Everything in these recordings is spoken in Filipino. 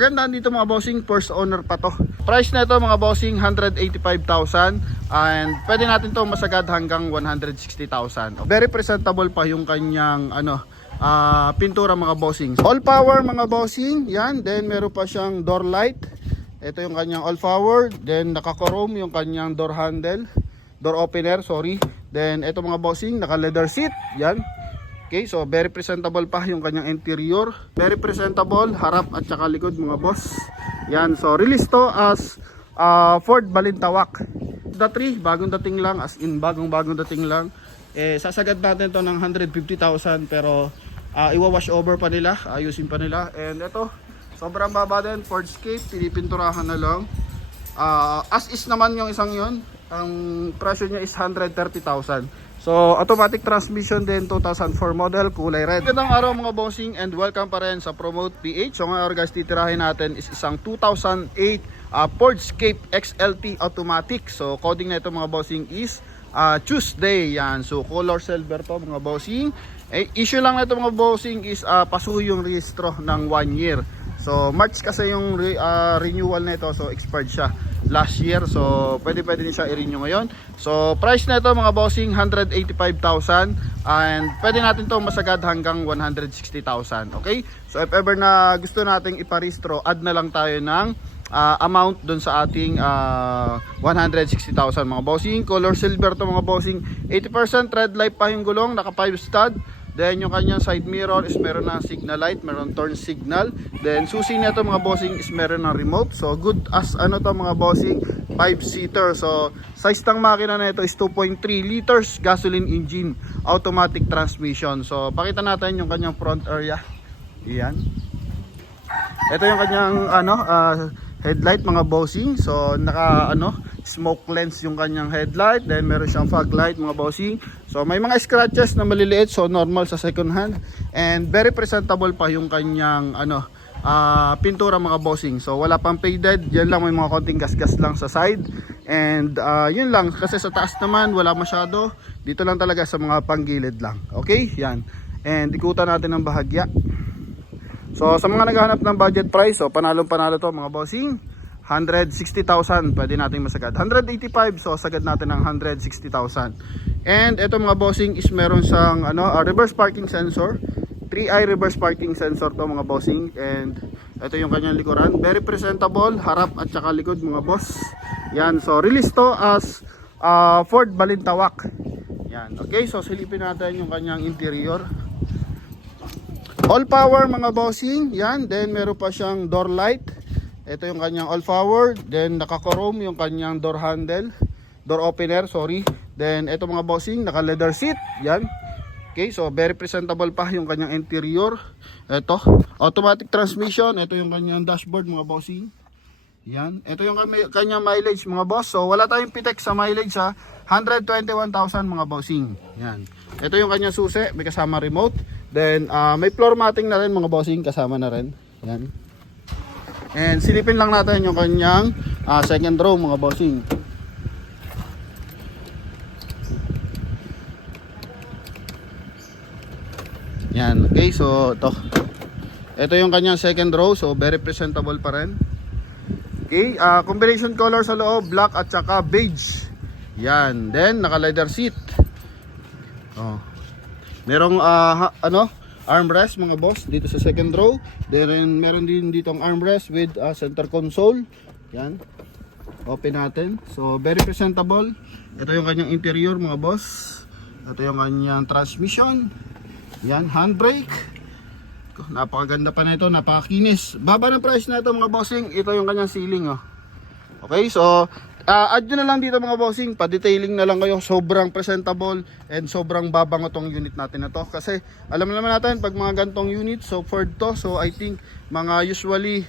Ganda dito mga bossing, first owner pa to. Price na ito mga bossing 185,000 and pwede natin to masagad hanggang 160,000. Very presentable pa yung kanyang pintura mga bossing. All power mga bossing, yan. Then meron pa siyang door light. Ito yung kanyang all power. Then naka-chrome yung kanyang door handle, door opener, sorry. Then ito mga bossing, naka leather seat, yan. Okay, so very presentable pa yung kanyang interior. Very presentable, harap at saka likod mga boss. Yan, so release to as Ford Balintawak. The 3, bagong dating lang, as in bagong dating lang. Sasagad natin to ng 150,000 pero iwa-wash over pa nila, ayusin pa nila. And ito, sobrang baba din, Ford Escape, pinipinturahan na lang. As is naman yung isang yun, ang presyo niya is 130,000. So automatic transmission din, 2004 model, kulay red. Magandang araw mga bossing and welcome pa rin sa Promote PH. So ngayon guys, titirahin natin is isang 2008 Ford Escape XLT automatic. So coding na ito mga bossing is Tuesday, yan. So color silver to mga bossing. Issue lang na ito mga bossing is pasuho yung registro ng 1 year. So March kasi yung renewal na ito, so expired siya last year, so pwede din siya i-renew ngayon. So price na ito mga bossing 185,000 and pwede natin to masagad hanggang 160,000. Okay, so if ever na gusto nating iparehistro, add na lang tayo ng amount dun sa ating 160,000 mga bossing. Color silver to mga bossing, 80% red light pa yung gulong, naka 5 stud. Then yung kanyang side mirror is meron ng signal light, meron turn signal. Then susi niya to mga bossing is meron ng remote. So good as to mga bossing, 5-seater. So size ng makina na ito is 2.3 liters gasoline engine, automatic transmission. So pakita natin yung kanyang front area. Iyan. Ito yung kanyang headlight mga bossing. So naka smoke lens yung kanyang headlight. Then meron siyang fog light mga bossing. So may mga scratches na maliliit, so normal sa second hand. And very presentable pa yung kanyang pintura mga bossing. So wala pang faded, yan lang, may mga konting gasgas lang sa side. And yun lang, kasi sa taas naman wala masyado. Dito lang talaga sa mga panggilid lang. Okay, yan. And ikutan natin ng bahagya. So sa mga naghahanap ng budget price, so panalo to mga bossing, 160,000 pwede natin masagad. 185, so sagad natin ng 160,000. And ito mga bossing is meron siyang reverse parking sensor, 3i reverse parking sensor to mga bossing. And ito yung kanyang likuran, very presentable, harap at saka likod mga boss. Yan, so release to as Ford Balintawak. Yan, okay, so silipin natin yung kanyang interior. All power mga bossing, yan. Then meron pa siyang door light. Ito yung kanyang all power. Then naka-chrome yung kanyang door handle, door opener, sorry. Then ito mga bossing, naka leather seat, yan. Okay, so very presentable pa yung kanyang interior. Ito, automatic transmission. Ito yung kanyang dashboard mga bossing. Yan. Ito yung kanyang mileage mga boss. So wala tayong pitek sa mileage ha. 121,000 mga bossing. Yan. Ito yung kanyang susi, may kasama remote. Then may floor matting na rin mga bossing, kasama na rin. Yan. And silipin lang natin yung kanyang second row mga bossing. Yan, okay, so ito yung kanyang second row, so very presentable pa rin. Okay, combination color sa loob, black at saka beige. Yan, then naka leather seat. Merong armrest mga boss dito sa second row. Then meron din dito ang armrest with center console. Yan. Open natin. So very presentable. Ito yung kanyang interior mga boss. Ito yung kanyang transmission. Yan, handbrake. Napakaganda pa na ito, napakakinis. Baba ng price na ito mga bossing. Ito yung kanyang ceiling Okay, so add nyo na lang dito mga bossing, pa-detailing na lang kayo. Sobrang presentable and sobrang babango tong unit natin na to. Kasi alam naman natin pag mga gantong unit, so Ford to, so I think mga usually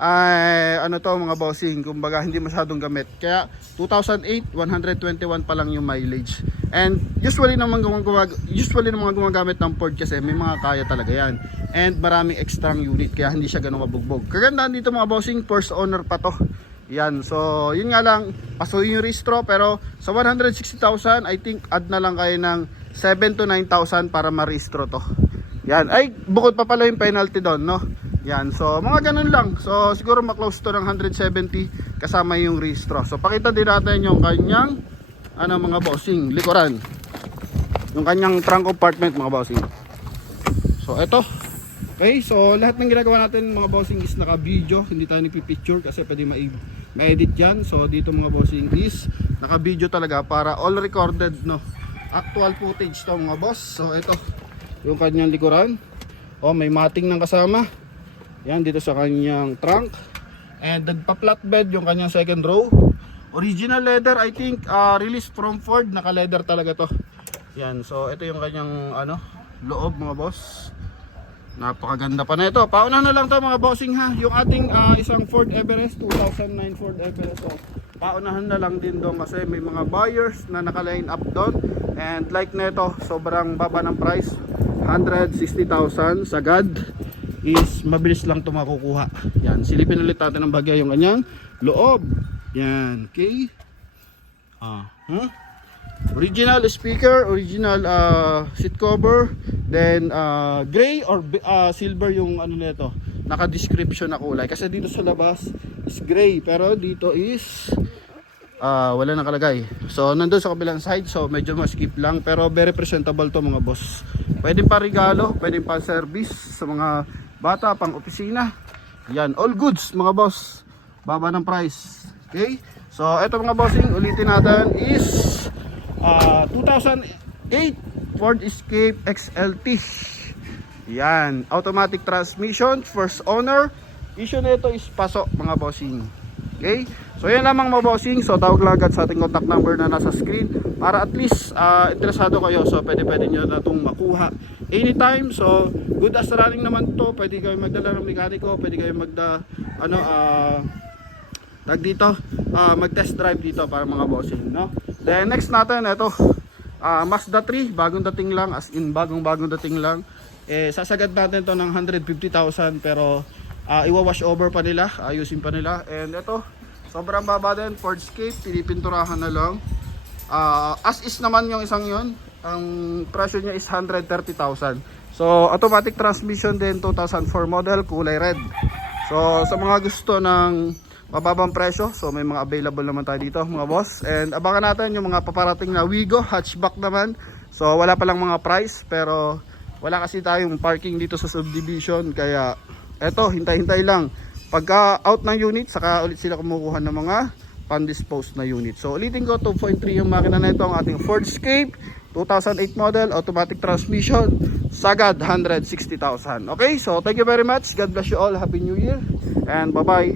mga bossing, kumbaga hindi masyadong gamit. Kaya 2008, 121 pa lang yung mileage. And usually naman gumagamit ng Ford kasi may mga kaya talaga yan. And maraming extra unit kaya hindi siya ganun mabugbog. Kagandahan dito mga bossing, first owner pa to. Yan, so yun nga lang, pasuhin yung registro, pero sa 160,000 I think add na lang kayo ng 7 to 9,000 para ma-registro to. Yan, ay bukod pa pala yung penalty doon, no? Yan, so mga ganun lang. So siguro ma-close to ng 170 kasama yung rehistro. So pakita din natin yung kanyang mga bossing, likuran. Yung kanyang trunk compartment mga bossing. So eto. Okay, so lahat ng ginagawa natin mga bossing is naka-video, hindi tayo nipipicture kasi pwede ma-edit yan. So dito mga bossing is naka-video talaga para all recorded, no. Actual footage to mga boss. So ito yung kanyang likuran. Oh, may mating ng kasama. Yan dito sa kanyang trunk. And nagpa-flatbed yung kanyang second row. Original leather, I think released from Ford, naka-leather talaga to. Yan, so ito yung kanyang loob mga boss. Napakaganda pa na ito. Pauna na lang to mga bossing ha. Yung ating isang Ford Everest 2009 Ford Everest. So, paunahan na lang din doon kasi may mga buyers na naka-line up doon. And like na ito, sobrang baba ng price. 160,000 sagad is mabilis lang ito makukuha. Yan, silipin ulit natin ng bagay yung kanyang loob. Yan, okay. Original speaker, original seat cover, then gray or silver yung nito. Naka-description na kulay kasi dito sa labas is gray pero dito is wala nakalagay. So nandun sa kabilang side, so medyo ma-skip lang pero very presentable to mga boss. Pwedeng pa regalo, pwedeng pa service sa mga bata, pang opisina. Yan, all goods mga boss. Baba ng price. Okay? So eto mga bossing, ulitin natin is 2008 Ford Escape XLT. Yan, automatic transmission, first owner. Issue nito is paso mga bossing. Okay? So yan lamang mga bossing. So tawag lang agad sa ating contact number na nasa screen para at least interesado kayo. So pwede nyo na itong makuha anytime. So good as running naman to. Pwede kayo magdala ng mekaniko, pwede kayo mag-test drive dito para mga bossing, no? Then next natin ito, Mazda 3, bagong dating lang, as in bagong dating lang. Sasagad natin to ng 150,000 pero iwa-wash over pa nila, ayusin pa nila. And ito, sobrang baba din, Ford Escape, pinipinturahan na lang. As is naman yung isang yun, ang presyo niya is 130,000. So automatic transmission din, 2004 model, kulay red. So sa mga gusto ng mababang presyo, so may mga available naman tayo dito mga boss. And abangan natin yung mga paparating na Wigo hatchback naman. So wala pa lang mga price pero wala kasi tayong parking dito sa subdivision, kaya eto, hintay-hintay lang. Pagka out ng unit, saka ulit sila kumukuha ng mga pan-dispose na unit. So ulitin ko, 2.3 yung makina na ito, ang ating Ford Escape 2008 model, automatic transmission, sagad 160,000. Okay, so thank you very much. God bless you all. Happy New Year and bye-bye.